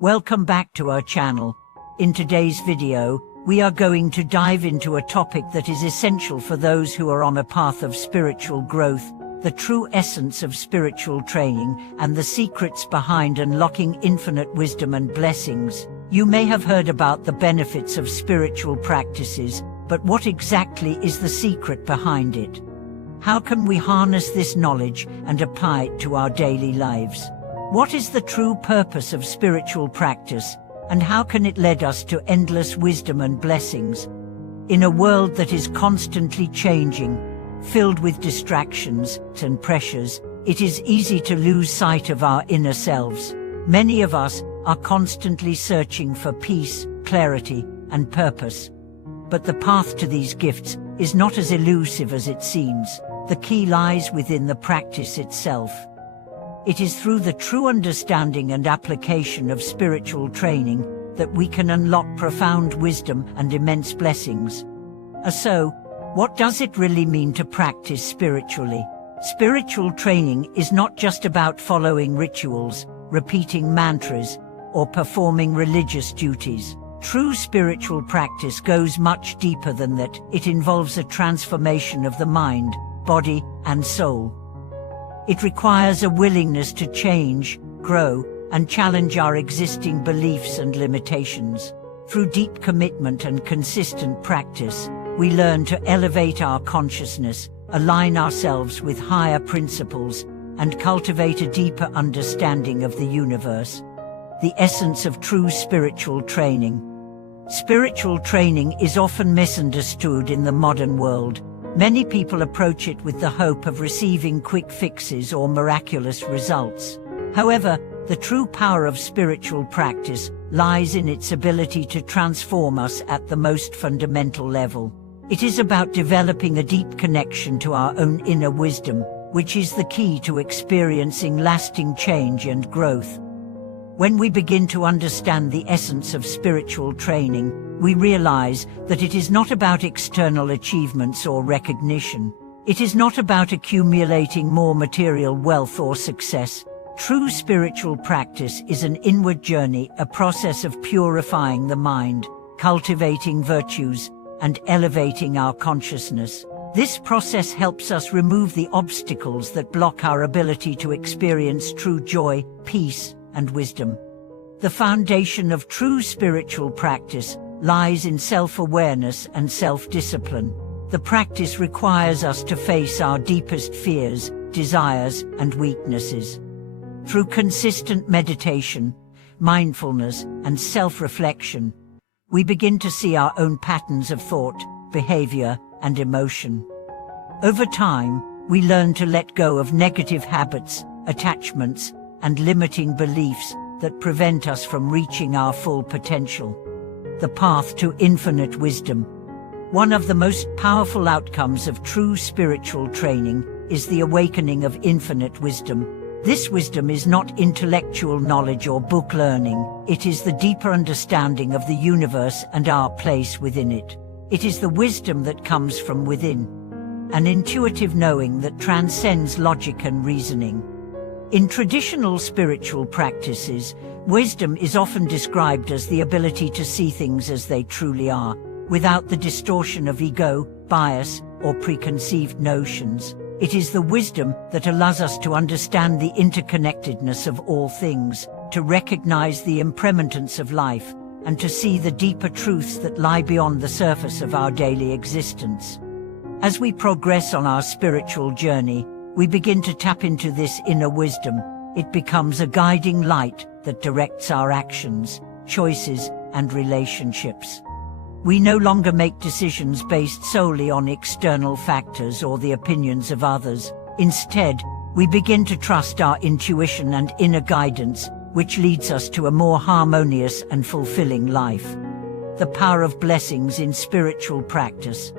Welcome back to our channel. In today's video, we are going to dive into a topic that is essential for those who are on a path of spiritual growth, the true essence of spiritual training and the secrets behind unlocking infinite wisdom and blessings. You may have heard about the benefits of spiritual practices, but what exactly is the secret behind it? How can we harness this knowledge and apply it to our daily lives? What is the true purpose of spiritual practice, and how can it lead us to endless wisdom and blessings? In a world that is constantly changing, filled with distractions and pressures, it is easy to lose sight of our inner selves. Many of us are constantly searching for peace, clarity, and purpose. But the path to these gifts is not as elusive as it seems. The key lies within the practice itself. It is through the true understanding and application of spiritual training that we can unlock profound wisdom and immense blessings. So, what does it really mean to practice spiritually? Spiritual training is not just about following rituals, repeating mantras, or performing religious duties. True spiritual practice goes much deeper than that. It involves a transformation of the mind, body, and soul. It requires a willingness to change, grow, and challenge our existing beliefs and limitations. Through deep commitment and consistent practice, we learn to elevate our consciousness, align ourselves with higher principles, and cultivate a deeper understanding of the universe. The essence of true spiritual training. Spiritual training is often misunderstood in the modern world. Many people approach it with the hope of receiving quick fixes or miraculous results. However, the true power of spiritual practice lies in its ability to transform us at the most fundamental level. It is about developing a deep connection to our own inner wisdom, which is the key to experiencing lasting change and growth. When we begin to understand the essence of spiritual training, we realize that it is not about external achievements or recognition. It is not about accumulating more material wealth or success. True spiritual practice is an inward journey, a process of purifying the mind, cultivating virtues, and elevating our consciousness. This process helps us remove the obstacles that block our ability to experience true joy, peace, and wisdom. The foundation of true spiritual practice lies in self-awareness and self-discipline. The practice requires us to face our deepest fears, desires, and weaknesses. Through consistent meditation, mindfulness, and self-reflection, we begin to see our own patterns of thought, behavior, and emotion. Over time, we learn to let go of negative habits, attachments, and limiting beliefs that prevent us from reaching our full potential. The path to infinite wisdom. One of the most powerful outcomes of true spiritual training is the awakening of infinite wisdom. This wisdom is not intellectual knowledge or book learning. It is the deeper understanding of the universe and our place within it. It is the wisdom that comes from within, an intuitive knowing that transcends logic and reasoning. In traditional spiritual practices, wisdom is often described as the ability to see things as they truly are, without the distortion of ego, bias, or preconceived notions. It is the wisdom that allows us to understand the interconnectedness of all things, to recognize the impermanence of life, and to see the deeper truths that lie beyond the surface of our daily existence. As we progress on our spiritual journey, we begin to tap into this inner wisdom. It becomes a guiding light that directs our actions, choices, and relationships. We no longer make decisions based solely on external factors or the opinions of others. Instead, we begin to trust our intuition and inner guidance, which leads us to a more harmonious and fulfilling life. The power of blessings in spiritual practice.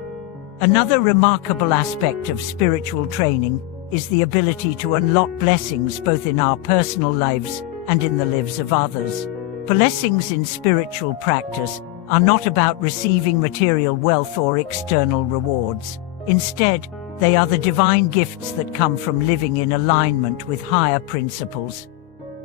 Another remarkable aspect of spiritual training is the ability to unlock blessings both in our personal lives and in the lives of others. Blessings in spiritual practice are not about receiving material wealth or external rewards. Instead, they are the divine gifts that come from living in alignment with higher principles.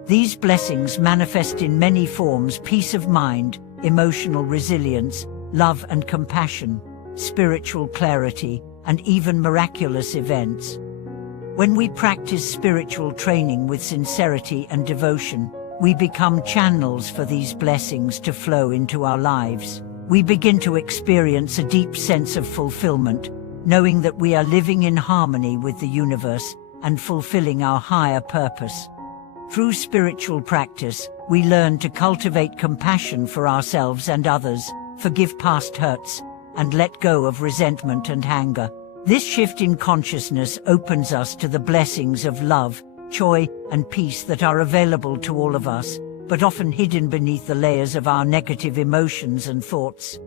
These blessings manifest in many forms: peace of mind, emotional resilience, love and compassion, spiritual clarity, and even miraculous events. When we practice spiritual training with sincerity and devotion, we become channels for these blessings to flow into our lives. We begin to experience a deep sense of fulfillment, knowing that we are living in harmony with the universe and fulfilling our higher purpose. Through spiritual practice, we learn to cultivate compassion for ourselves and others, forgive past hurts, and let go of resentment and anger. This shift in consciousness opens us to the blessings of love, joy, and peace that are available to all of us, but often hidden beneath the layers of our negative emotions and thoughts.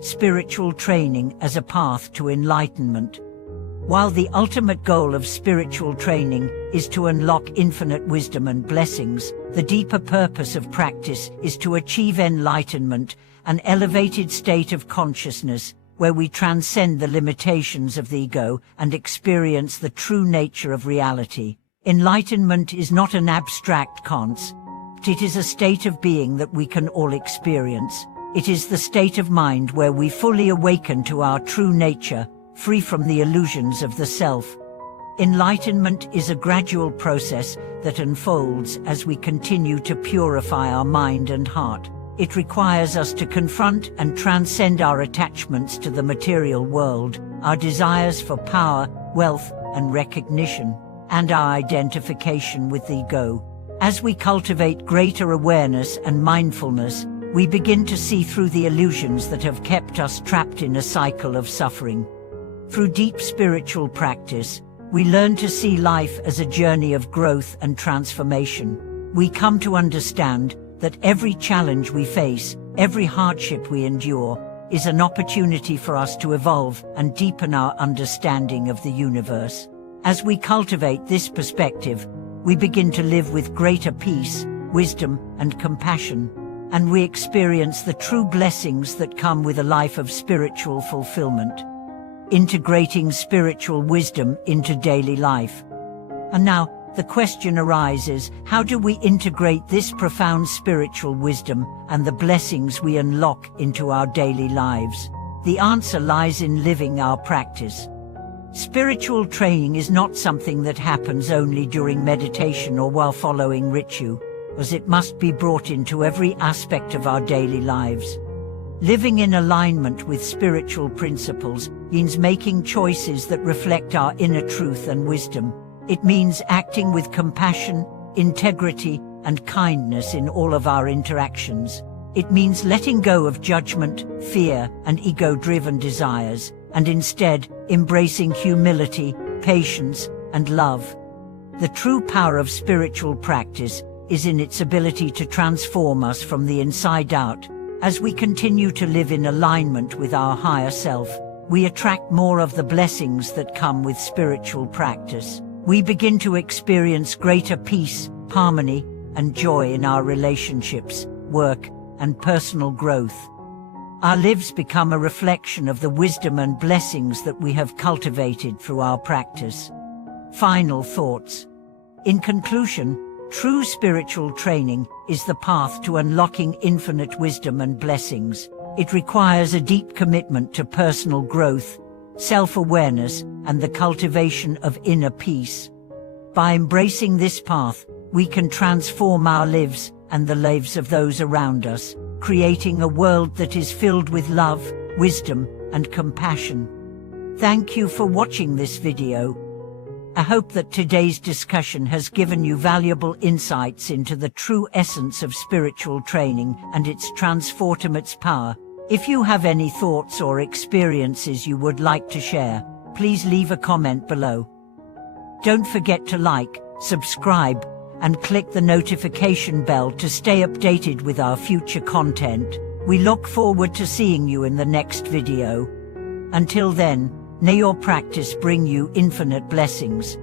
Spiritual training as a path to enlightenment. While the ultimate goal of spiritual training is to unlock infinite wisdom and blessings, the deeper purpose of practice is to achieve enlightenment, an elevated state of consciousness where we transcend the limitations of the ego and experience the true nature of reality. Enlightenment is not an abstract concept. It is a state of being that we can all experience. It is the state of mind where we fully awaken to our true nature, free from the illusions of the self. Enlightenment is a gradual process that unfolds as we continue to purify our mind and heart. It requires us to confront and transcend our attachments to the material world, our desires for power, wealth, and recognition, and our identification with the ego. As we cultivate greater awareness and mindfulness, we begin to see through the illusions that have kept us trapped in a cycle of suffering. Through deep spiritual practice, we learn to see life as a journey of growth and transformation. We come to understand that every challenge we face, every hardship we endure, is an opportunity for us to evolve and deepen our understanding of the universe. As we cultivate this perspective, we begin to live with greater peace, wisdom, and compassion, and we experience the true blessings that come with a life of spiritual fulfillment. Integrating spiritual wisdom into daily life. And now, the question arises, how do we integrate this profound spiritual wisdom and the blessings we unlock into our daily lives? The answer lies in living our practice. Spiritual training is not something that happens only during meditation or while following ritual, as it must be brought into every aspect of our daily lives. Living in alignment with spiritual principles means making choices that reflect our inner truth and wisdom. It means acting with compassion, integrity, and kindness in all of our interactions. It means letting go of judgment, fear, and ego-driven desires, and instead embracing humility, patience, and love. The true power of spiritual practice is in its ability to transform us from the inside out. As we continue to live in alignment with our higher self, we attract more of the blessings that come with spiritual practice. We begin to experience greater peace, harmony, and joy in our relationships, work, and personal growth. Our lives become a reflection of the wisdom and blessings that we have cultivated through our practice. Final thoughts. In conclusion, true spiritual training is the path to unlocking infinite wisdom and blessings. It requires a deep commitment to personal growth, self-awareness, and the cultivation of inner peace. By embracing this path, we can transform our lives and the lives of those around us, creating a world that is filled with love, wisdom, and compassion. Thank you for watching this video. I hope that today's discussion has given you valuable insights into the true essence of spiritual training and its transformative power. If you have any thoughts or experiences you would like to share, please leave a comment below. Don't forget to like, subscribe, and click the notification bell to stay updated with our future content. We look forward to seeing you in the next video. Until then, may your practice bring you infinite blessings.